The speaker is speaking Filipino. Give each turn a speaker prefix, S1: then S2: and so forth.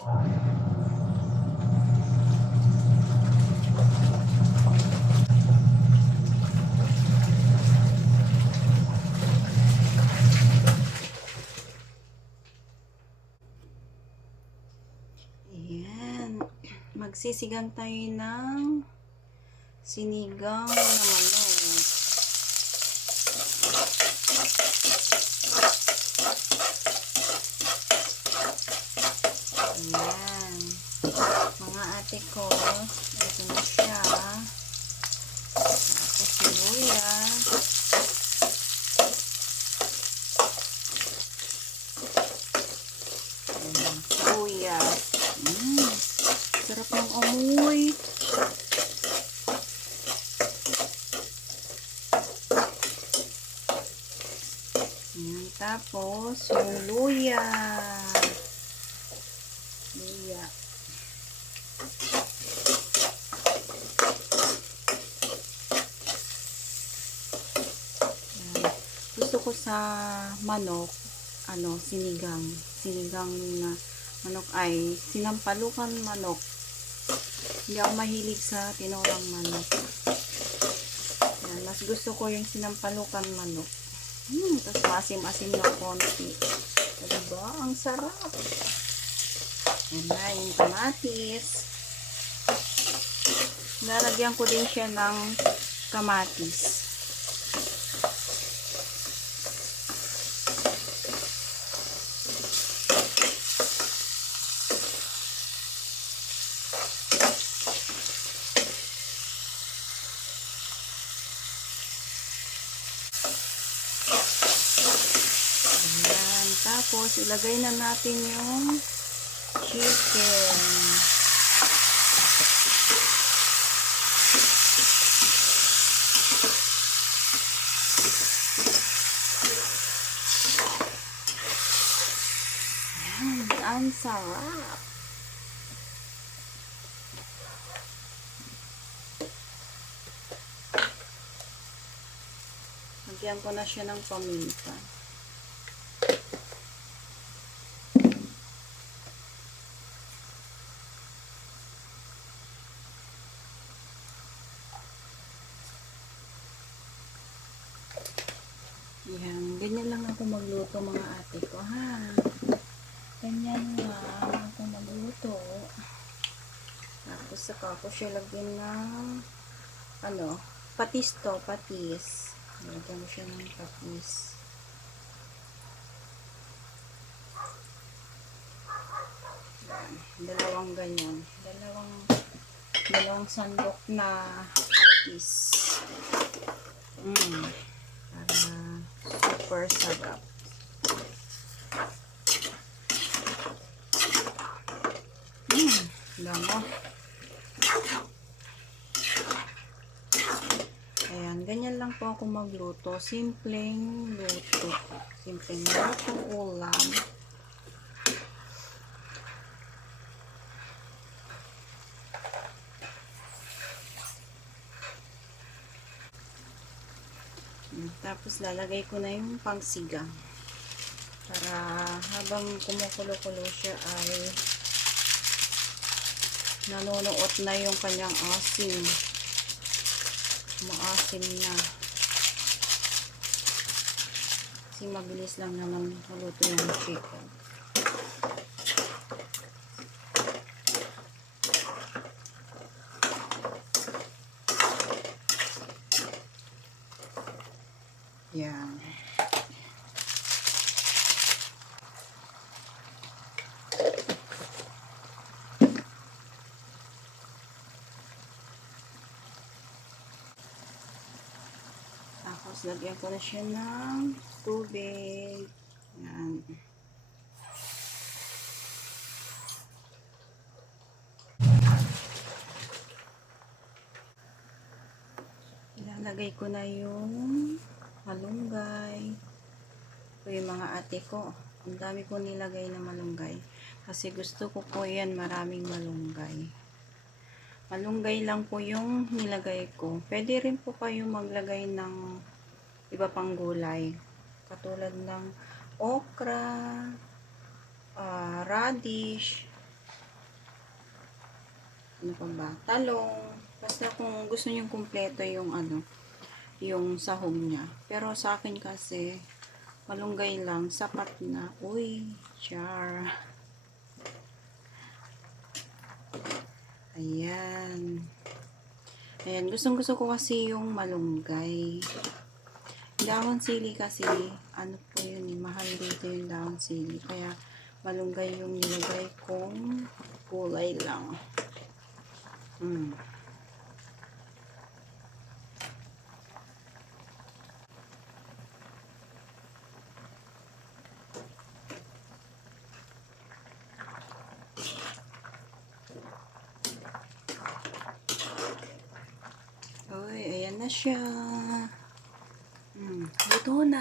S1: Ayan. Magsisigang tayo ng sinigang na manok. Ayan. Ko, ito na siya. Tapos sibuyas. Ayan, sibuyas. Mm, sarap ng amoy. Ayan, tapos yung luya. Luya. Ayan. Gusto ko sa manok, ano, sinigang. Sinigang na manok ay sinampalukan manok. Hindi ako mahilig sa tinorang manok. Ayan, mas gusto ko yung sinampalukan manok. Hmm, tapos masim-asim na konti. Diba? Ang sarap. Yan na, yung kamatis. Lalagyan ko din siya ng kamatis. Ayan. Tapos, ilagay na natin yung chicken. Ayan. Ang sarap. Lagyan ko na siya ng paminta. Yan, ganyan lang ako magluto mga ate ko, ha? Ganyan lang ako magluto. Tapos saka ko siya lagyan ng ano, patis to, patis. Lagyan mo siya ng patis. Yan, dalawang ganyan. Dalawang dalawang sandok na patis. Mm. Super sarap. Mmm, lango. Ayan, ganyan lang po ako magluto. Simpleng luto. Simpleng luto ulam. Tapos lalagay ko na yung pangsigang. Para habang kumukulo-kulo siya ay nanonoot na yung kanyang asin. Maasin na. Kasi mabilis lang naman maluto yung chicken. Yan. Tapos, lagyan ko na siya ng tubig. Yan. Ilalagay ko na yung malunggay. Ito yung mga ate ko. Ang dami ko nilagay na malunggay. Kasi gusto ko po yan maraming malunggay. Malunggay lang po yung nilagay ko. Pwede rin po kayo maglagay ng iba pang gulay. Katulad ng okra, ah, radish, ano pa ba? Talong. Basta kung gusto niyo kumpleto yung ano, yung sahog niya. Pero sa akin kasi, malunggay lang, sapat na. Uy, char. Ayan. Ayan, gustong gusto ko kasi yung malunggay. Dahon sili kasi, ano po yun eh, mahal dito yung dahon sili. Kaya, malunggay yung nilagay kong kulay lang. na siya. Hmm, luto na.